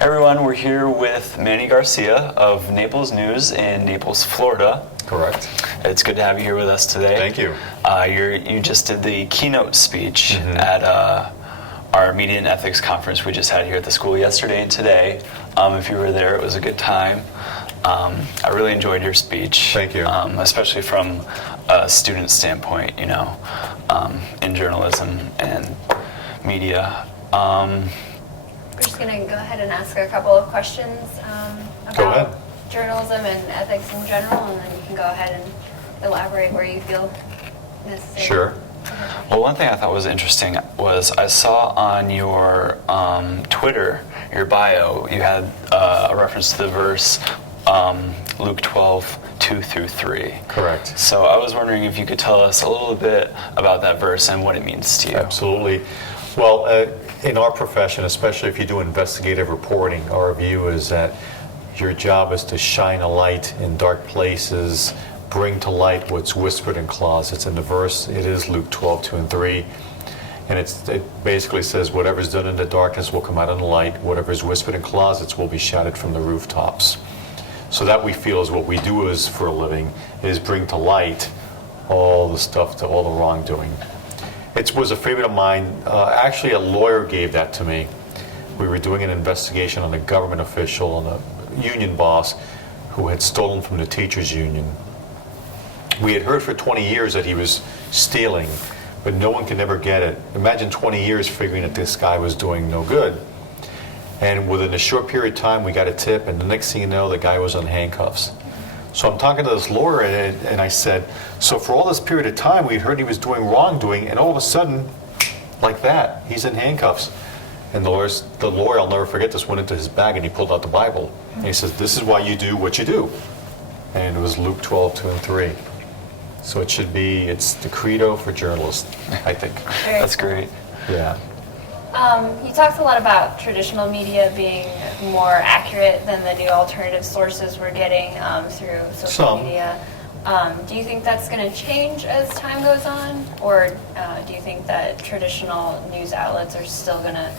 Everyone, we're here with Manny Garcia of Naples News in Naples, Florida. Correct. It's good to have you here with us today. Thank you. You just did the keynote speech at our Media and Ethics conference we just had here at the school yesterday and today. If you were there, it was a good time. I really enjoyed your speech. Thank you. Especially from a student standpoint, in journalism and media. We're just going to go ahead and ask a couple of questions about journalism and ethics in general, and then you can go ahead and elaborate where you feel necessary. Sure. Well, one thing I thought was interesting was I saw on your Twitter, your bio, you had a reference to the verse Luke 12:2-3. Correct. So I was wondering if you could tell us a little bit about that verse and what it means to you. Absolutely. Well, in our profession, especially if you do investigative reporting, our view is that your job is to shine a light in dark places, bring to light what's whispered in closets. In the verse, it is Luke 12:2-3. And it basically says, whatever's done in the darkness will come out in the light. Whatever's whispered in closets will be shouted from the rooftops. So that we feel is what we do is for a living, is bring to light all the stuff, all the wrongdoing. It was a favorite of mine. Actually, a lawyer gave that to me. We were doing an investigation on a government official and a union boss who had stolen from the teachers union. We had heard for 20 years that he was stealing, but no one could ever get it. Imagine 20 years figuring that this guy was doing no good. And within a short period of time, we got a tip, and the next thing you know, the guy was on handcuffs. So I'm talking to this lawyer, and I said, so for all this period of time, we heard he was doing wrongdoing, and all of a sudden, like that, he's in handcuffs. And the lawyer, I'll never forget this, went into his bag, and he pulled out the Bible. And he says, this is why you do what you do. And it was Luke 12:2-3. So it should be, it's the credo for journalists, I think. That's great. Yeah. You talked a lot about traditional media being more accurate than the new alternative sources we're getting through social media. Do you think that's going to change as time goes on? Or do you think that traditional news outlets are still going to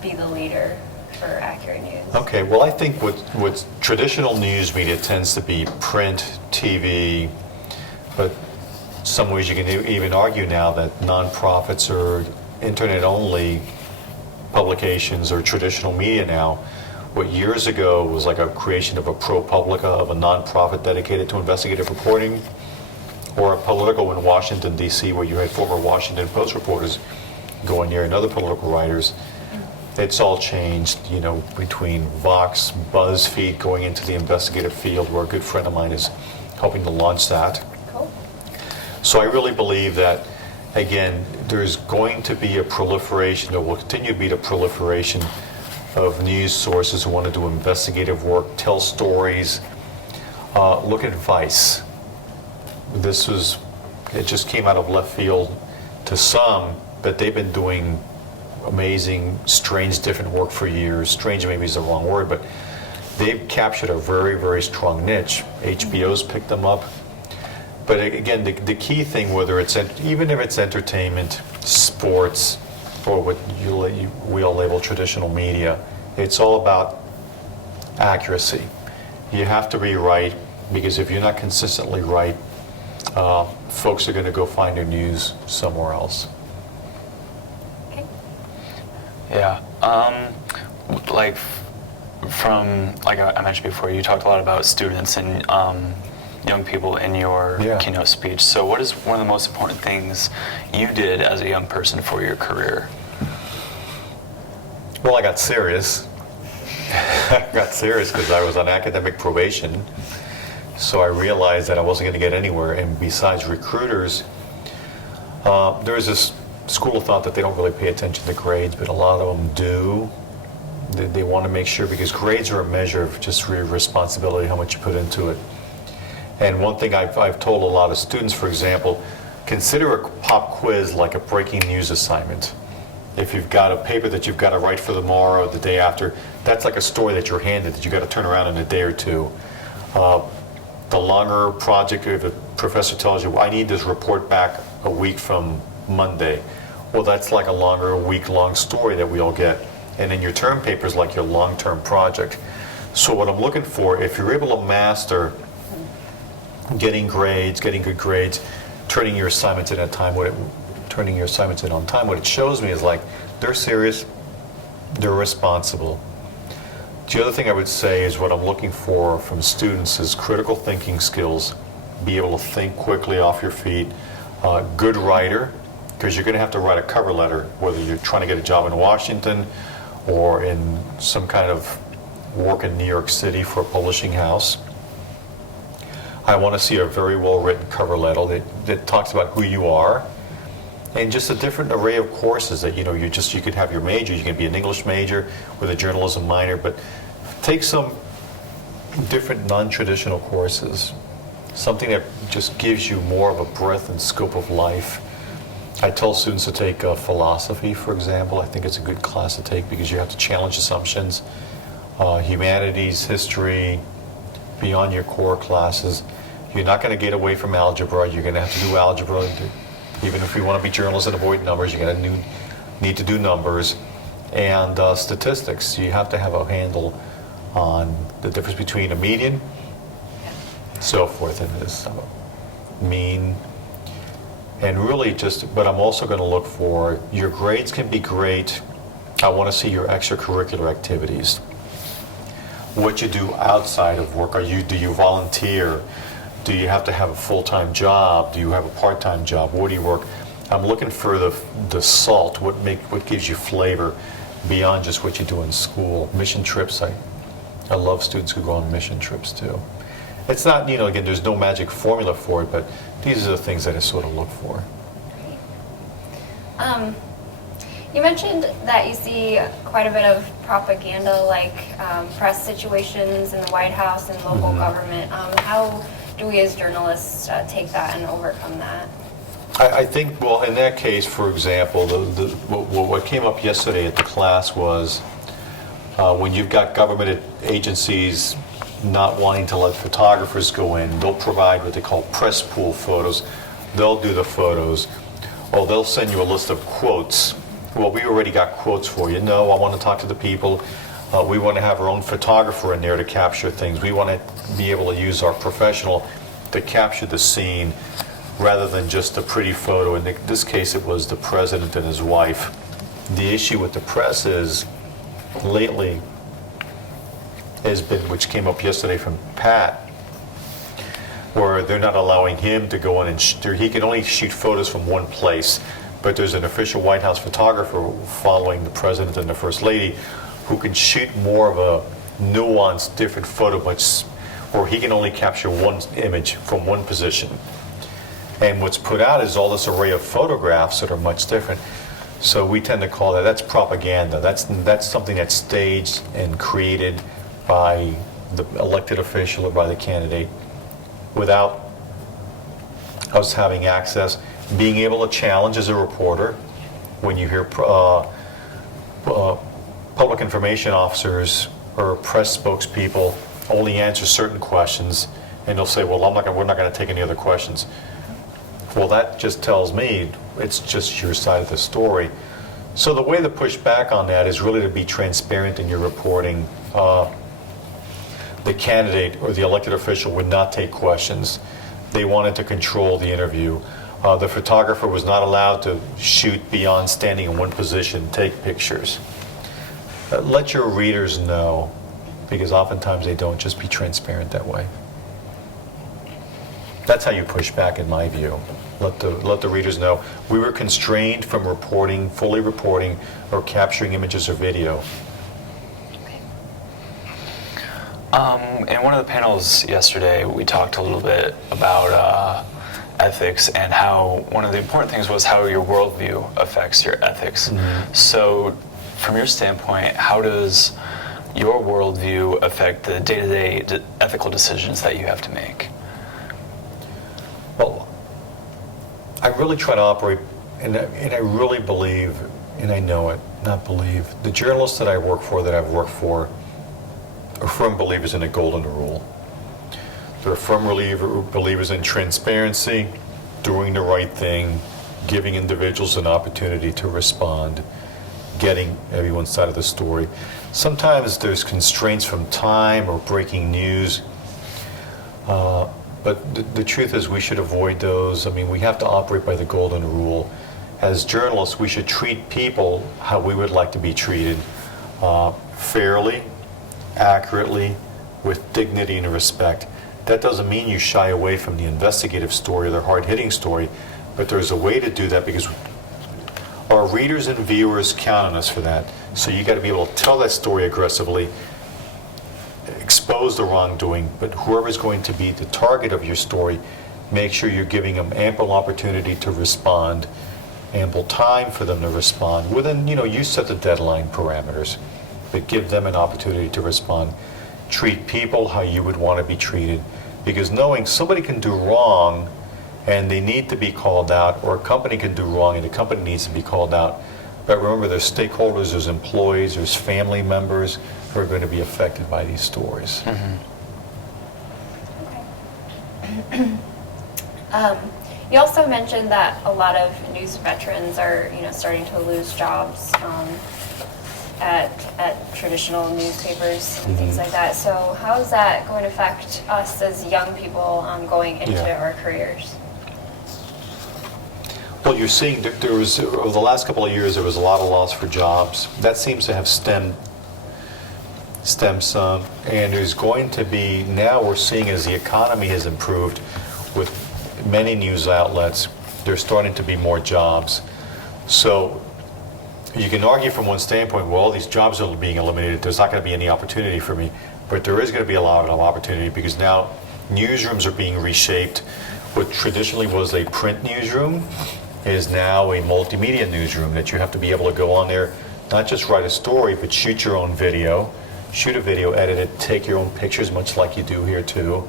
be the leader for accurate news? Okay, well, I think what traditional news media tends to be print, TV, but some ways you can even argue now that nonprofits or internet-only publications or traditional media now, what years ago was like a creation of a ProPublica, of a nonprofit dedicated to investigative reporting, or a Politico in Washington, D.C., where you had former Washington Post reporters going there and other political writers. It's all changed, between Vox, BuzzFeed going into the investigative field, where a good friend of mine is helping to launch that. Cool. So I really believe that, again, there's going to be a proliferation, there will continue to be the proliferation of news sources who want to do investigative work, tell stories. Look at Vice. It just came out of left field to some, but they've been doing amazing, strange, different work for years. Strange maybe is the wrong word, but they've captured a very, very strong niche. HBO's picked them up. But again, the key thing, even if it's entertainment, sports, or what we all label traditional media, it's all about accuracy. You have to be right, because if you're not consistently right, folks are going to go find their news somewhere else. Okay. Yeah. Like I mentioned before, you talked a lot about students and young people in your keynote speech. So what is one of the most important things you did as a young person for your career? Well, I got serious. I got serious because I was on academic probation. So I realized that I wasn't going to get anywhere. And besides recruiters, there's this school of thought that they don't really pay attention to grades, but a lot of them do. They want to make sure, because grades are a measure of just your responsibility, how much you put into it. And one thing I've told a lot of students, for example, consider a pop quiz like a breaking news assignment. If you've got a paper that you've got to write for tomorrow or the day after, that's like a story that you're handed that you've got to turn around in a day or two. The longer project, if a professor tells you, I need this report back a week from Monday, well, that's like a longer, week-long story that we all get. and then your term paper is like your long-term project. So what I'm looking for, if you're able to master getting grades, getting good grades, turning your assignments in on time, what it shows me is like they're serious, they're responsible. The other thing I would say is what I'm looking for from students is critical thinking skills, be able to think quickly off your feet, good writer, because you're going to have to write a cover letter, whether you're trying to get a job in Washington or in some kind of work in New York City for a publishing house. I want to see a very well-written cover letter that talks about who you are, and just a different array of courses that, you could have your major, you can be an English major with a journalism minor, but take some different non-traditional courses, something that just gives you more of a breadth and scope of life. I tell students to take philosophy, for example. I think it's a good class to take because you have to challenge assumptions. Humanities, history, beyond your core classes. You're not going to get away from algebra. You're going to have to do algebra. Even if you want to be journalists and avoid numbers, you're going to need to do numbers. And statistics. You have to have a handle on the difference between a median, so forth, and this mean. And really but I'm also going to look for, your grades can be great. I want to see your extracurricular activities. What you do outside of work. Do you volunteer? Do you have to have a full-time job? Do you have a part-time job? Where do you work? I'm looking for the salt, what gives you flavor beyond just what you do in school. Mission trips, I love students who go on mission trips too. It's not, again, there's no magic formula for it, but these are the things that I sort of look for. You mentioned that you see quite a bit of propaganda, like press situations in the White House and local government. How do we as journalists take that and overcome that? I think, well, in that case, for example, what came up yesterday at the class was when you've got government agencies not wanting to let photographers go in, they'll provide what they call press pool photos. They'll do the photos, or they'll send you a list of quotes. Well, we already got quotes for you. No, I want to talk to the people. We want to have our own photographer in there to capture things. We want to be able to use our professional to capture the scene rather than just a pretty photo. In this case, it was the president and his wife. The issue with the press is, lately, has been, which came up yesterday from Pat, where they're not allowing him to go in and he can only shoot photos from one place, but there's an official White House photographer following the president and the first lady who can shoot more of a nuanced, different photo, or he can only capture one image from one position. And what's put out is all this array of photographs that are much different. So we tend to call that's propaganda. That's something that's staged and created by the elected official or by the candidate without us having access, being able to challenge as a reporter when you hear public information officers or press spokespeople only answer certain questions, and they'll say, well, we're not going to take any other questions. Well, that just tells me it's just your side of the story. So the way to push back on that is really to be transparent in your reporting. The candidate or the elected official would not take questions. They wanted to control the interview. The photographer was not allowed to shoot beyond standing in one position, take pictures. Let your readers know, because oftentimes they don't. Just be transparent that way. That's how you push back, in my view. Let the readers know. We were constrained from fully reporting, or capturing images or video. In one of the panels yesterday, we talked a little bit about ethics and how one of the important things was how your worldview affects your ethics. So, from your standpoint, how does your worldview affect the day-to-day ethical decisions that you have to make? Well, I really try to operate, and I really believe, and I know it, not believe, the journalists that I've worked for are firm believers in a golden rule. They're firm believers in transparency, doing the right thing, giving individuals an opportunity to respond. getting everyone's side of the story. Sometimes there's constraints from time or breaking news, but the truth is we should avoid those. I mean, we have to operate by the golden rule. As journalists, we should treat people how we would like to be treated, fairly, accurately, with dignity and respect. That doesn't mean you shy away from the investigative story or the hard-hitting story, but there's a way to do that because our readers and viewers count on us for that. So you got to be able to tell that story aggressively, expose the wrongdoing, but whoever's going to be the target of your story, make sure you're giving them ample opportunity to respond, ample time for them to respond. Within, you set the deadline parameters, but give them an opportunity to respond. Treat people how you would want to be treated, because knowing somebody can do wrong and they need to be called out, or a company can do wrong and the company needs to be called out. But remember, there's stakeholders, there's employees, there's family members who are going to be affected by these stories. Mm-hmm. Okay. You also mentioned that a lot of news veterans are, starting to lose jobs at traditional newspapers and things like that. So how is that going to affect us as young people going into our careers? Well, you're seeing that there was, over the last couple of years, there was a lot of loss for jobs. That seems to have stemmed some, and there's going to be, now we're seeing as the economy has improved with many news outlets, there's starting to be more jobs. So you can argue from one standpoint, well, all these jobs are being eliminated, there's not going to be any opportunity for me. But there is going to be a lot of opportunity because now newsrooms are being reshaped. What traditionally was a print newsroom is now a multimedia newsroom that you have to be able to go on there, not just write a story, but shoot your own video, shoot a video, edit it, take your own pictures, much like you do here too,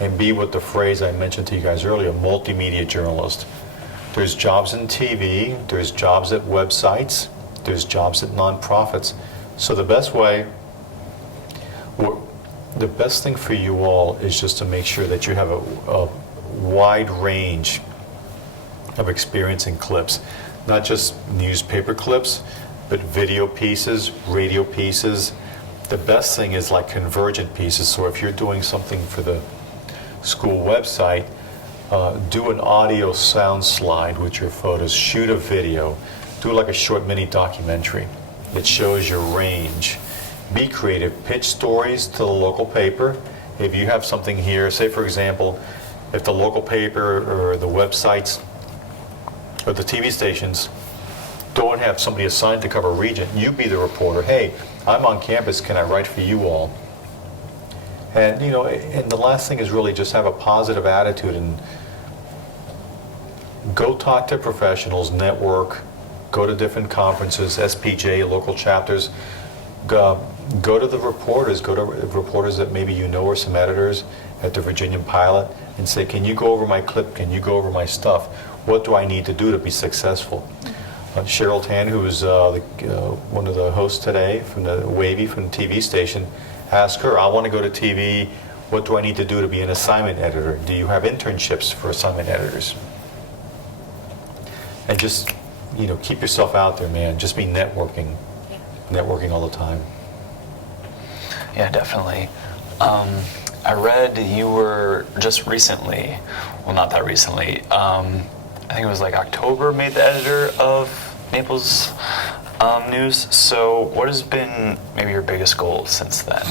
and be what the phrase I mentioned to you guys earlier, multimedia journalist. There's jobs in TV, there's jobs at websites, there's jobs at nonprofits. So the best thing for you all is just to make sure that you have a wide range of experience in clips, not just newspaper clips, but video pieces, radio pieces. The best thing is like convergent pieces. So if you're doing something for the school website, do an audio sound slide with your photos, shoot a video, do like a short mini documentary that shows your range. Be creative, pitch stories to the local paper. If you have something here, say for example, if the local paper or the websites or the TV stations don't have somebody assigned to cover a region, you be the reporter. Hey, I'm on campus, can I write for you all? And and the last thing is really just have a positive attitude and go talk to professionals, network, go to different conferences, SPJ, local chapters, go to the reporters, go to reporters that maybe or some editors at the Virginian Pilot and say, can you go over my clip, can you go over my stuff? What do I need to do to be successful? Cheryl Tan, who is one of the hosts today from the Wavy, from the TV station, ask her, I want to go to TV, what do I need to do to be an assignment editor? Do you have internships for assignment editors? And just, keep yourself out there, man. Just be networking all the time. Yeah, definitely. I read you were just recently, well, not that recently, I think it was like October, made the editor of Naples News. So what has been maybe your biggest goal since then?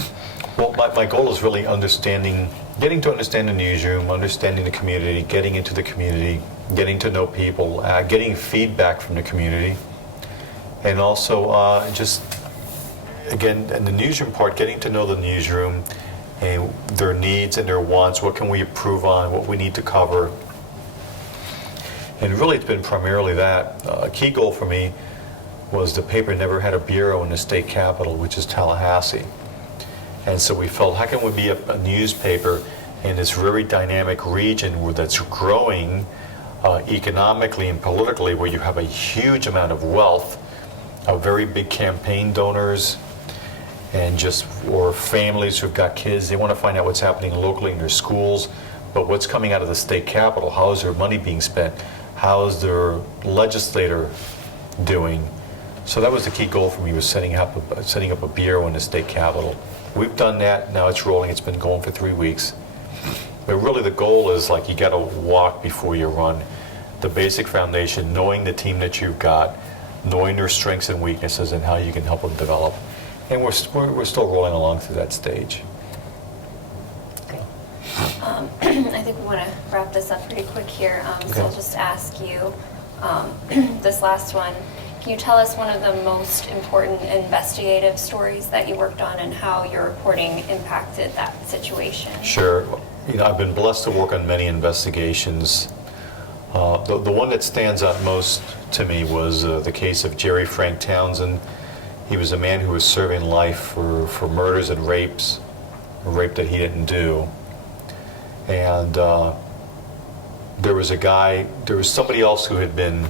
Well, my goal is really getting to understand the newsroom, understanding the community, getting into the community, getting to know people, getting feedback from the community, and also just, again, in the newsroom part, getting to know the newsroom and their needs and their wants, what can we improve on, what we need to cover. And really it's been primarily that. A key goal for me was the paper never had a bureau in the state capital, which is Tallahassee. And so we felt, how can we be a newspaper in this very dynamic region that's growing economically and politically, where you have a huge amount of wealth, very big campaign donors, and or families who've got kids, they want to find out what's happening locally in their schools, but what's coming out of the state capital, how is their money being spent, how is their legislator doing, So that was the key goal for me, was setting up a bureau in the state capitol. We've done that, now it's rolling, it's been going for 3 weeks. But really the goal is like you got to walk before you run. The basic foundation, knowing the team that you've got, knowing their strengths and weaknesses and how you can help them develop. And we're still rolling along through that stage. Great. I think we want to wrap this up pretty quick here. So I'll just ask you this last one. Can you tell us one of the most important investigative stories that you worked on and how your reporting impacted that situation? Sure. I've been blessed to work on many investigations. The one that stands out most to me was the case of Jerry Frank Townsend. He was a man who was serving life for murders and rapes, a rape that he didn't do. And there was somebody else who had been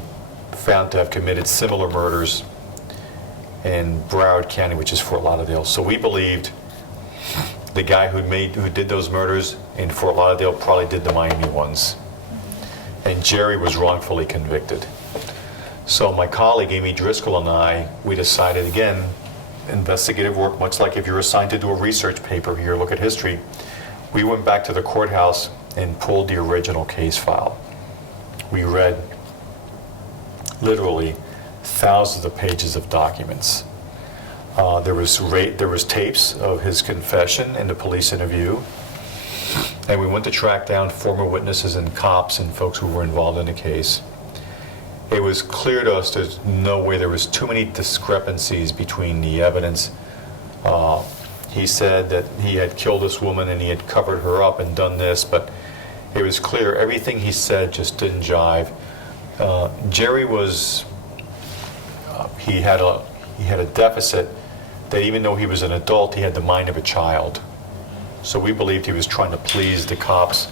found to have committed similar murders in Broward County, which is Fort Lauderdale. So we believed the guy who did those murders in Fort Lauderdale probably did the Miami ones. And Jerry was wrongfully convicted. So my colleague Amy Driscoll and I, we decided, again, investigative work, much like if you're assigned to do a research paper here, look at history, we went back to the courthouse and pulled the original case file. We read literally thousands of pages of documents. There was tapes of his confession and the police interview, and we went to track down former witnesses and cops and folks who were involved in the case. It was clear to us there's no way, there was too many discrepancies between the evidence. He said that he had killed this woman and he had covered her up and done this, but it was clear everything he said just didn't jive. Jerry was, he had a deficit that even though he was an adult, he had the mind of a child. So we believed he was trying to please the cops.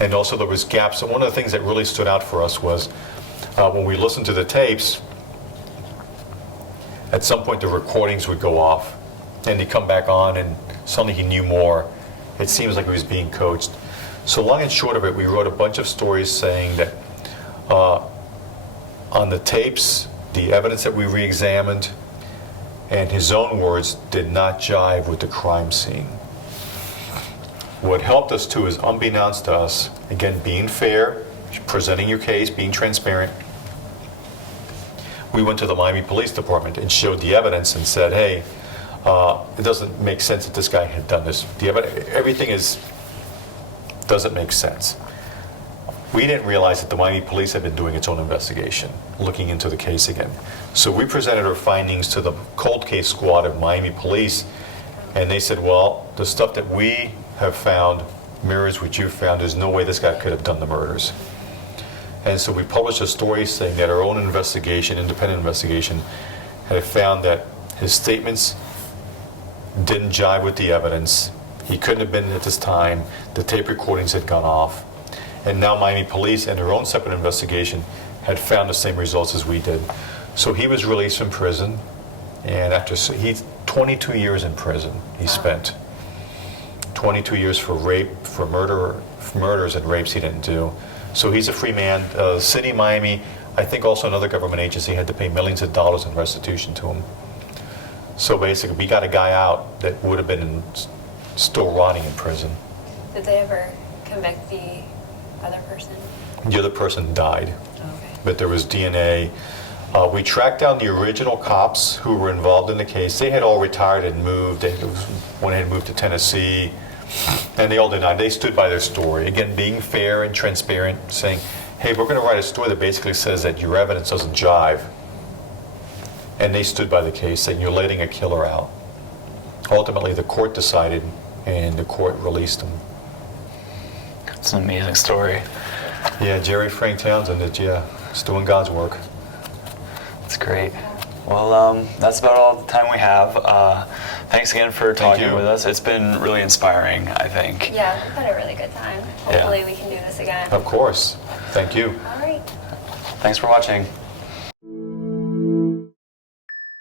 And also there was gaps. And one of the things that really stood out for us was when we listened to the tapes, at some point the recordings would go off and he'd come back on and suddenly he knew more. It seems like he was being coached. So long and short of it, we wrote a bunch of stories saying that on the tapes, the evidence that we re-examined and his own words did not jive with the crime scene. What helped us too is, unbeknownst to us, again, being fair, presenting your case, being transparent, we went to the Miami Police Department and showed the evidence and said, hey, it doesn't make sense that this guy had done this. Everything doesn't make sense. We didn't realize that the Miami Police had been doing its own investigation, looking into the case again. So we presented our findings to the cold case squad of Miami Police, and they said, well, the stuff that we have found mirrors what you found. There's no way this guy could have done the murders. And so we published a story saying that our own investigation, independent investigation, had found that his statements didn't jive with the evidence. He couldn't have been at this time. The tape recordings had gone off. And now Miami Police and their own separate investigation had found the same results as we did. So he was released from prison, and after 22 years in prison he spent. 22 years for rape, for murders and rapes he didn't do. So he's a free man. City of Miami, I think also another government agency, had to pay millions of dollars in restitution to him. So basically we got a guy out that would have been still rotting in prison. Did they ever convict the other person? The other person died. Okay. But there was DNA. We tracked down the original cops who were involved in the case. They had all retired and moved. One had moved to Tennessee, and they all denied. They stood by their story. Again, being fair and transparent, saying, hey, we're going to write a story that basically says that your evidence doesn't jive. And they stood by the case, saying you're letting a killer out. Ultimately, the court decided, and the court released him. It's an amazing story. Yeah, Jerry Frank Townsend, is doing God's work. That's great. Well, that's about all the time we have. Thanks again for talking with us. It's been really inspiring, I think. Yeah, we've had a really good time. Hopefully we can do this again. Of course. Thank you. All right. Thanks for watching.